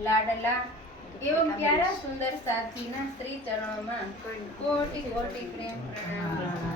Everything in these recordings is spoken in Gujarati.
લાડલા એવમ પ્યારા સુંદર સાથીના શ્રી ચરણોમાં કોટી કોટી પ્રેમ પ્રણામ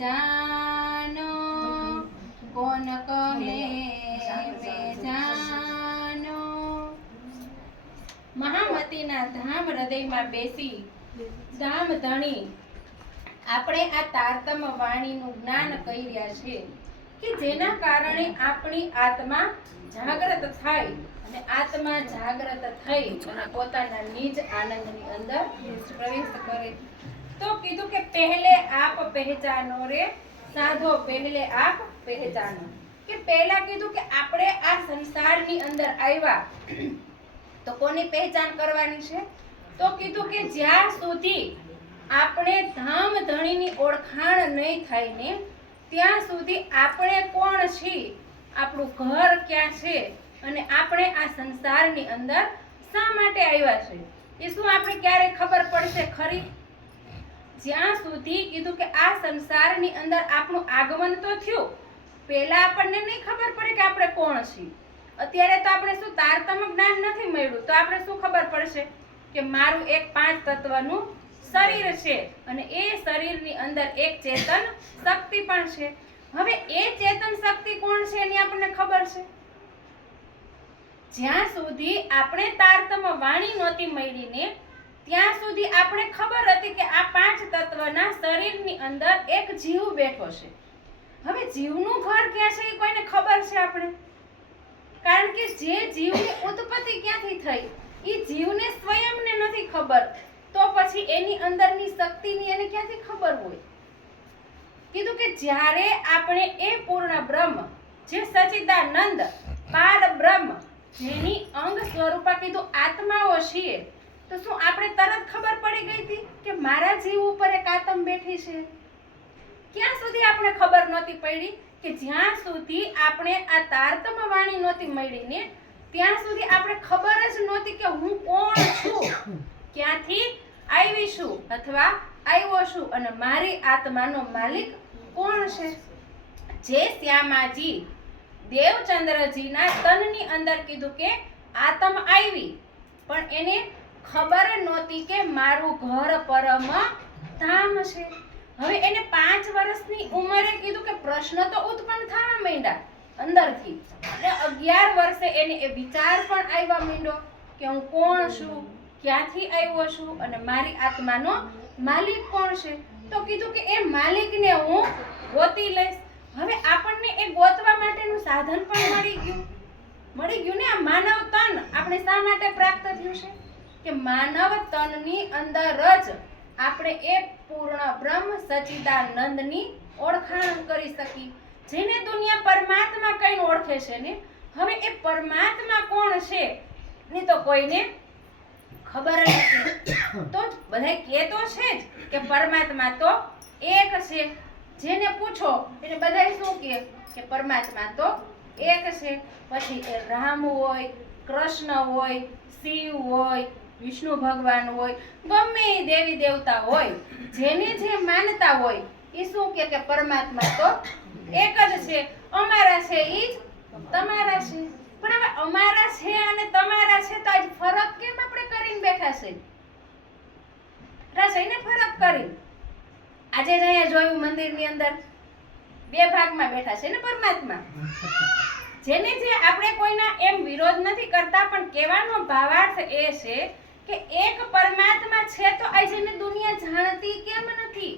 જાનો, કોણ કહે બેજાનો મહામતીના ધામ હૃદયમાં બેસી ધામ ધણી. આપણે આ તારતમ વાણીનું જ્ઞાન કહી રહ્યા છે કે જેના કારણે આપણી આત્મા જાગૃત થાય અને આત્મા જાગૃત થઈ પોતાના નિજ આનંદની અંદર પ્રવેશ કરે. તો કીધું કે પહેલે આપ પહેચાનો રે, સાધો પહેલે આપ પહેચાનો. કે પહેલા કીધું કે આપણે આ સંસારની અંદર આવ્યા, તો કોની પહેચાન કરવાની છે? તો કીધું કે જ્યાં સુધી આપણે ધામ ધણીની ઓળખાણ નહીં થાય ને, ત્યાં સુધી આપણે કોણ છીએ? આપણું ઘર ક્યાં છે? અને આપણે આ સંસારની અંદર શા માટે આવ્યા છે? એ શું આપણે ક્યારે ખબર પડશે ખરી? જ્યાં સુધી કીધું કે આ સંસારની અંદર આપણું આગમન તો થયું, પહેલા આપણને નહીં ખબર પડે કે આપણે કોણ છીએ. અત્યારે તો આપણે શું તારતમ જ્ઞાન નથી મળ્યું, તો આપણે શું ખબર પડશે કે મારું એક પાંચ તત્વનું શરીર છે અને એ શરીરની અંદર એક ચેતન શક્તિ પણ છે. હવે એ ચેતન શક્તિ કોણ છે એની આપણને ખબર છે? જ્યાં સુધી આપણે તારતમ વાણી નહોતી મળીને ત્યાં સુધી આપણે ખબર હતી કે આ પાંચ તત્વના શરીરની અંદર એક જીવ બેઠો છે. હવે જીવનું ઘર ક્યાં છે એ કોઈને ખબર છે આપણે? કારણ કે જે જીવની ઉત્પત્તિ ક્યાંથી થઈ એ જીવને સ્વયંને નથી ખબર. તો પછી એની અંદરની શક્તિની એને ક્યાંથી ખબર હોય? કીધું કે જ્યારે આપણે એ પૂર્ણ બ્રહ્મ, જે સચિદાનંદ પાર બ્રહ્મ જેની અંગ સ્વરૂપા કીધું આત્માઓ છીએ તો શું આપણે તરત ખબર પડી ગઈ હતી કે મારા જીવ ઉપર એક આતમ બેઠી છે? ક્યાં સુધી આપણે ખબર નહોતી પડી કે જ્યાં સુધી આપણે આ તારતમ વાણી નહોતી મળી ને ત્યાં સુધી આપણે ખબર જ નહોતી કે હું કોણ છું? ક્યાંથી આવી છું અથવા આવ્યો છું અને મારી આત્માનો માલિક કોણ છે? જે શ્યામાજી દેવચંદ્રજીના તનની અંદર કીધું કે આત્મ આવી. પણ એને ખબર નહોતી કે મારું ઘર પરમ ધામ છે. હવે એને પાંચ વર્ષની ઉંમરે કીધું કે પ્રશ્ન તો ઉત્પન્ન થવા માંડ્યા અંદરથી. અને અગિયાર વર્ષે એને એ વિચાર પણ આવ્યા માંડ્યો કે હું કોણ છું, ક્યાંથી આવ્યો છું અને મારી આત્માનો માલિક કોણ છે? તો કીધું કે એ માલિકને હું ગોતી લઈશ. હવે આપણને એ ગોતવા માટેનું સાધન પણ મળી ગયું. મળી ગયું ને આ માનવ તન. આપણે શા માટે પ્રાપ્ત થયું છે? કે માનવ તનની અંદર જ આપણે એ પૂર્ણ બ્રહ્મ સચિદાનંદની ઓળખાણ કરી શકી. જેને દુનિયા પરમાત્મા કઈ ઓળખે છે ને, હવે એ પરમાત્મા કોણ છે ની તો કોઈને ખબર નથી. તો બધા કે તો છે જ કે પરમાત્મા તો એક છે. જેને પૂછો એને બધા શું કહે? કે પરમાત્મા તો એક છે. પછી એ રામ હોય, કૃષ્ણ હોય, શિવ હોય વિષ્ણુ ભગવાન હોય, ગમે દેવી દેવતા હોય, જેને જે માનતા હોય એ શું કે કે પરમાત્મા તો એક જ છે. અમારા છે જ તમારા છે. પણ હવે અમારા છે અને તમારા છે તો આજ ફરક કેમ આપણે કરીને બેઠા છે? રસોઈને ફરક કરી. આજે જ અહીંયા જોયું મંદિરની અંદર. બે ભાગમાં બેઠા છે ને પરમાત્મા. જેને જે આપણે કોઈના એમ વિરોધ નથી કરતા, પણ કહેવાનો ભાવાર્થ એ છે કે એક પરમાત્મા છે તો આજે ને દુનિયા જાણતી કેમ નથી?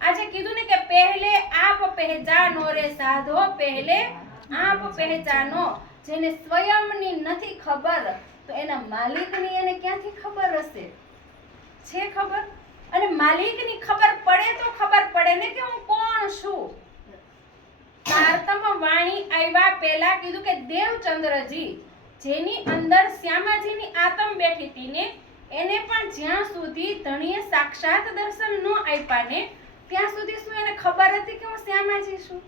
આજે કીધું ને કે પહેલે આપ પહેચાનો રે સાધો, પહેલે આપ પહેચાનો જેને સ્વયંની નથી ખબર, તો એના માલિકની એને ક્યાંથી ખબર હશે? છે ખબર? અને માલિકની ખબર પડે તો ખબર પડે ને કે હું કોણ છું? તારતમ વાણી આવ્યા પહેલા કીધું કે દેવચંદ્રજી જેની અંદર શ્યામાજીની આતમ બેઠી હતી ને, એને પણ જ્યાં સુધી ધણીએ સાક્ષાત દર્શન ન આપ્યા ને, ત્યાં સુધી શું એને ખબર હતી કે હું શ્યામાજી છું?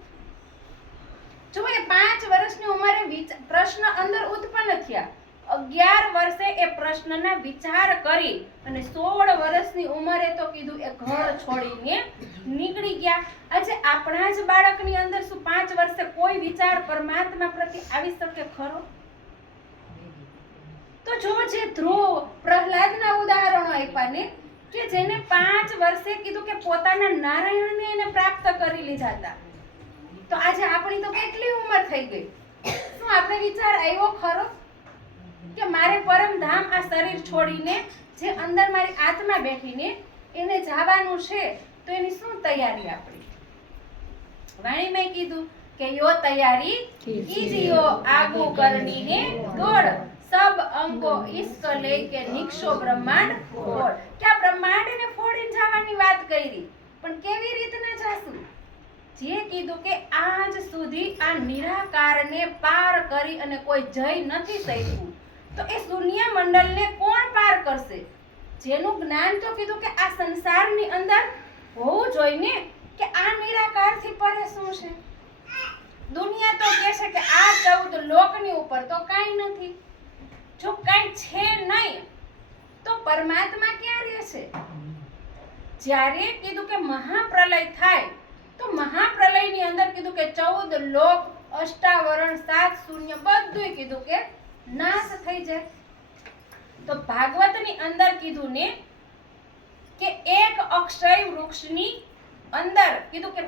જો એ પાંચ વર્ષની ઉંમરે પ્રશ્ન અંદર ઉત્પન્ન થયા. અગિયાર વર્ષે એ પ્રશ્નના વિચાર કરી અને સોળ વર્ષની ઉંમરે તો કીધું એ ઘર છોડીને નીકળી ગયા. આજે આપણા જ બાળકની અંદર શું પાંચ વર્ષે કોઈ વિચાર પરમાત્મા પ્રત્યે આવી શકે ખરો? તો જો જે ધ્રુવ પ્રહલાદના ઉદાહરણો આપ્યા ને કે જેને પાંચ વર્ષે કીધું કે પોતાના નારાયણને એને પ્રાપ્ત કરી લીધા હતા. તો આજે આપણી તો કેટલી ઉંમર થઈ ગઈ? શું આપણે વિચાર આવ્યો ખરો? કે મારે પરમધામ આ શરીર છોડીને જે અંદર મારી આત્મા બેઠીને એને જવાનું છે તો એની શું તૈયારી આપણી? વાણીમાં કીધું કે યો તૈયારી કીજીયો આગુ કરણીને દોડ. સબ અંગો ઈશ્ક લે કે નિક્ષો બ્રહ્માંડ ફોડ. કે આ બ્રહ્માંડને ફોડીને જવાની વાત કરી. પણ કેવી રીતના જાશું? જે કીધું કે આજ સુધી આ નિરાકારને પાર કરી અને કોઈ જઈ નથી શક્યું, તો એ શૂન્ય મંડળને કોણ પાર કરશે? જેનું જ્ઞાન તો કીધું કે આ સંસારની અંદર હોવું જોઈને કે આ નિરાકારથી પરે શું છે? દુનિયા તો કહે છે કે આ ચૌદ લોકની ઉપર તો કાંઈ નથી. જો કાંઈ છે નહીં, તો પરમાત્મા ક્યાં રહે છે જ્યારે કીધું કે મહાપ્રલય થાય, તો મહાપ્રલયની અંદર કીધું કે ચૌદ લોક, અષ્ટાવરણ, સાત શૂન્ય, બધુંય કીધું કે નાશ થઈ જાય. તો ભાગવતની અંદર કીધું ને કે એક અક્ષય વૃક્ષની અંદર કીધું કે